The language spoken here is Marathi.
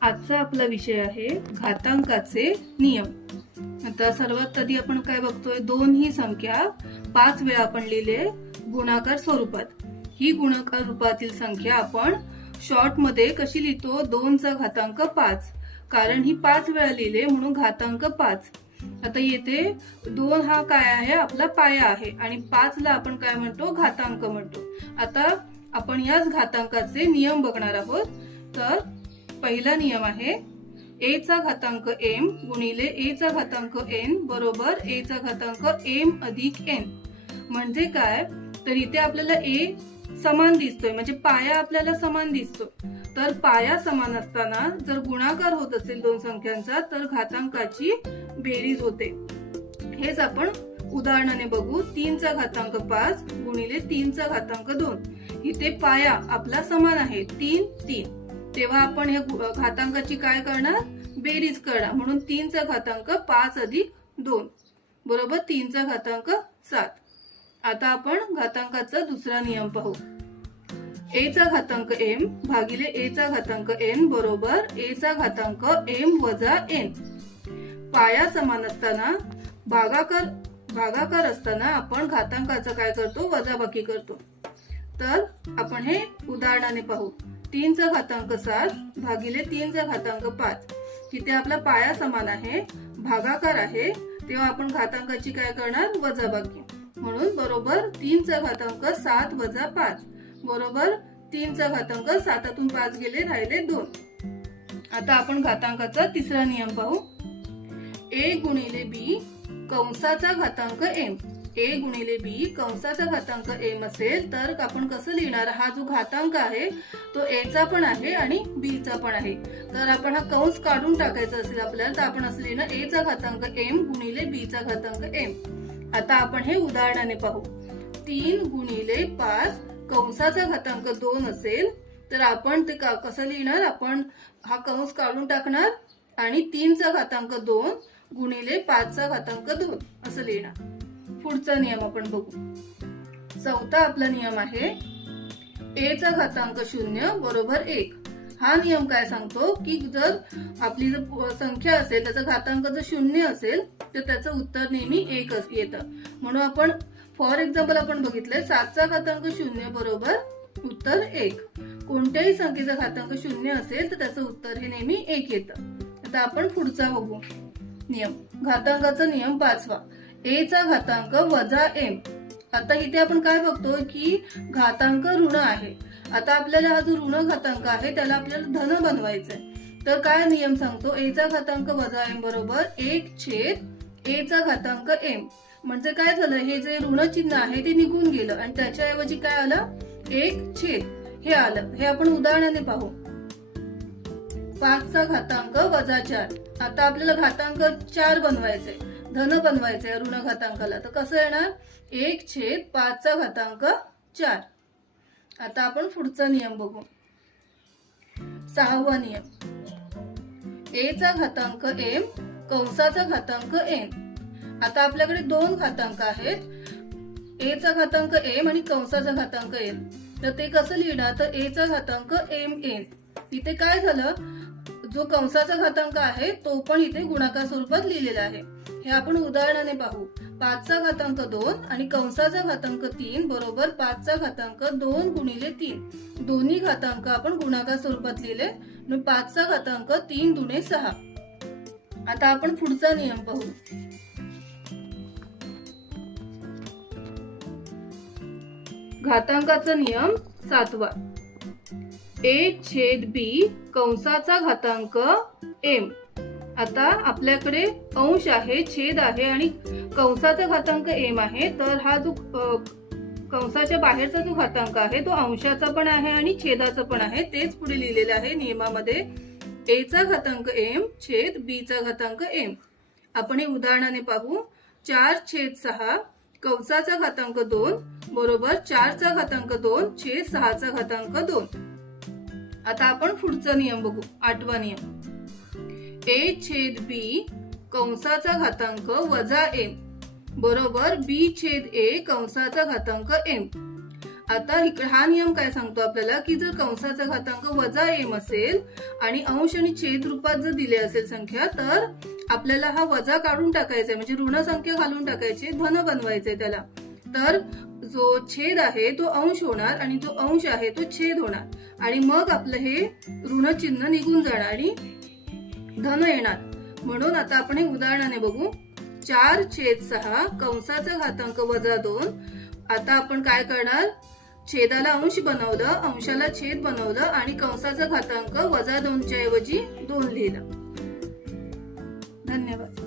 आजचा आपला विषय आहे घातांकाचे नियम. आता सर्वात आधी आपण काय बघतोय? दोन ही संख्या पाच वेळा आपण लिहिले गुणाकार स्वरूपात. ही गुणाकार रूपातील संख्या आपण शॉर्टमध्ये कशी लिहितो? दोनचा घातांक पाच. कारण ही पाच वेळा लिहिले म्हणून घातांक पाच. आता येथे दोन हा काय आहे? आपला पाया आहे. आणि पाच ला आपण काय म्हणतो? घातांक म्हणतो. आता आपण याच घातांकाचे नियम बघणार आहोत. तर पहिला नियम आहे ए चा घातांक एम गुणिले ए चा घातांक एन बरोबर ए चा घातांक एम अधिक एन. म्हणजे काय? तर इथे आपल्याला ए समान दिसतोय म्हणजे पाया आपल्याला समान दिसतो तर पाया समान असताना जर गुणाकार होत असेल दोन संख्यांचा तर घातांकाची बेरीज होते. हेच आपण उदाहरणाने बघू तीनचा घातांक पाच गुणिले तीनचा घातांक दोन. इथे पाया आपला समान आहे तीन तीन. तेव्हा आपण हे घातांकाची काय करणार? बेरीज करणार. म्हणून तीनचा घातांक पाच अधिक दोन. बरोबर? तीनचा घातांक सात. आता आपण घातांकाचा दुसरा नियम पाहू. ए चा घातांक एम भागिले ए चा घातांक एन बरोबर ए चा घातांक एम वजा एन पाया समान असताना भागाकार भागाकार असताना आपण घातांकाचा काय करतो? वजाबाकी करतो. तर आपण हे उदाहरणाने पाहू. तीनचा घातांक सात भागिले तीनचा घातांक पाच. तिथे आपला पाया समान आहे भागाकार आहे तेव्हा आपण घातांकाची काय करणार? वजाबाकी म्हणून बरोबर तीनचा घातांक सात वजा पाच. बरोबर तीनचा घातांक सातातून पाच गेले राहिले दोन. आता आपण घातांकाचा तिसरा नियम पाहू. ए गुणिले बी कंसाचा घातांक एम. ए गुणिले बी कंसाचा घातांक एम असेल तर आपण कसं लिहिणार? हा जो घातांक आहे तो ए चा पण आहे आणि बी चा पण आहे. तर आपण हा कंस काढून टाकायचा असेल आपल्याला तर आपण असं लिहिणं ए चा घातांक एम गुणिले बी चा घातांक एम. आता आपण हे उदाहरणाने पाहू. तीन गुणिले पाच कंसाचा घातांक दोन असेल तर आपण ते का- कसं लिहिणार? आपण हा कंस काढून टाकणार आणि तीनचा घातांक दोन गुणिले पाचचा घातांक दोन असं लिहिणार. पुढचा नियम आपण बघू. चौथा आपला नियम आहे ए चा घातांक शून्य बरोबर एक. हा नियम काय सांगतो? की जर आपली जर संख्या असेल त्याचा घातांक जर शून्य असेल तर त्याचं उत्तर नेहमी एक येतं. म्हणून आपण फॉर एक्झाम्पल आपण बघितलंय सातचा घातांक शून्य बरोबर उत्तर एक. कोणत्याही संख्येचा घातांक शून्य असेल तर त्याचं उत्तर हे नेहमी एक येतं. आता आपण पुढचा बघू नियम. घातांकाचा नियम पाचवा. ए चा घातांक वजा एम आता इथे आपण काय बघतोय की घातांक ऋण आहे. आता आपल्याला हा जो ऋण घातांक आहे त्याला आपल्याला धन बनवायचंय. तर काय नियम सांगतो? ए चा घातांक वजा एम बरोबर एक छेद ए चा घातांक एम म्हणजे काय झालं? हे जे ऋण चिन्ह आहे ते निघून गेलं. आणि त्याच्याऐवजी काय आलं? एक छेद. हे आलं. हे आपण उदाहरणाने पाहू. पाचचा घातांक वजा चार. आता आपल्याला घातांक चार बनवायचे धन बनवायचे ऋण घातांकाला तर कसं येणार? एक छेद पाचचा घातांक चार. आता आपण पुढचा नियम बघू. सहावा नियम. ए चा घातांक एम कंसाचा घातांक एन आता आपल्याकडे दोन घातांक आहेत. ए चा घातांक एम आणि कंसाचा घातांक एन तर ते कसं लिहिणार? तर ए चा घातांक एम एन इथे काय झालं? जो कंसाचा घातांक आहे तो पण इथे गुणाकार स्वरूपात लिहिलेला आहे. हे आपण उदाहरणाने पाहू. पाचचा घातांक दोन आणि कंसाचा घातांक तीन बरोबर पाचचा घातांक दोन गुणिले तीन. दोन्ही घातांक आपण गुणाकार स्वरूपात लिहिले पाचचा घातांक तीन दुणे सहा. आता आपण पुढचा नियम पाहू. घातांकाचा नियम सातवा. ए छेद बी कंसाचा घातांक एम. आता आपल्याकडे अंश आहे छेद आहे आणि कंसाचा घातांक एम आहे. तर हा जो कंसाच्या बाहेरचा जो घातांक आहे तो अंशाचा पण आहे आणि छेदाचा पण आहे. तेच पुढे लिहिलेले आहे नियमामध्ये. एचा घातांक एम छेद बीचा घातांक एम आपण हे उदाहरणाने पाहू. चार छेद सहा कंसाचा घातांक दोन बरोबर चारचा घातांक दोन छेद सहाचा घातांक दोन. आता आपण पुढचा नियम बघू आठवा नियम. ए छेद बी कंसाचा घातांक वजा एम बरोबर बी छेद ए कंसाचा घातांक एम आता इकडे हा नियम काय सांगतो आपल्याला? की जर कंसाचा घातांक वजा एम असेल आणि अंश आणि छेद रूपात जर दिले असेल संख्या तर आपल्याला हा वजा काढून टाकायचा आहे. म्हणजे ऋण संख्या घालून टाकायची धन बनवायचे त्याला. तर जो छेद आहे तो अंश होणार आणि जो अंश आहे तो छेद होणार. आणि मग आपलं हे ऋण चिन्ह निघून जाणार आणि धन येणार. म्हणून आता आपण हे उदाहरणाने बघू. चार छेद सहा कंसाचा घातांक वजा दोन. आता आपण काय करणार? छेदाला अंश बनवलं अंशाला छेद बनवलं आणि कंसाचा घातांक वजा दोनच्या ऐवजी दोन लिहिलं. धन्यवाद.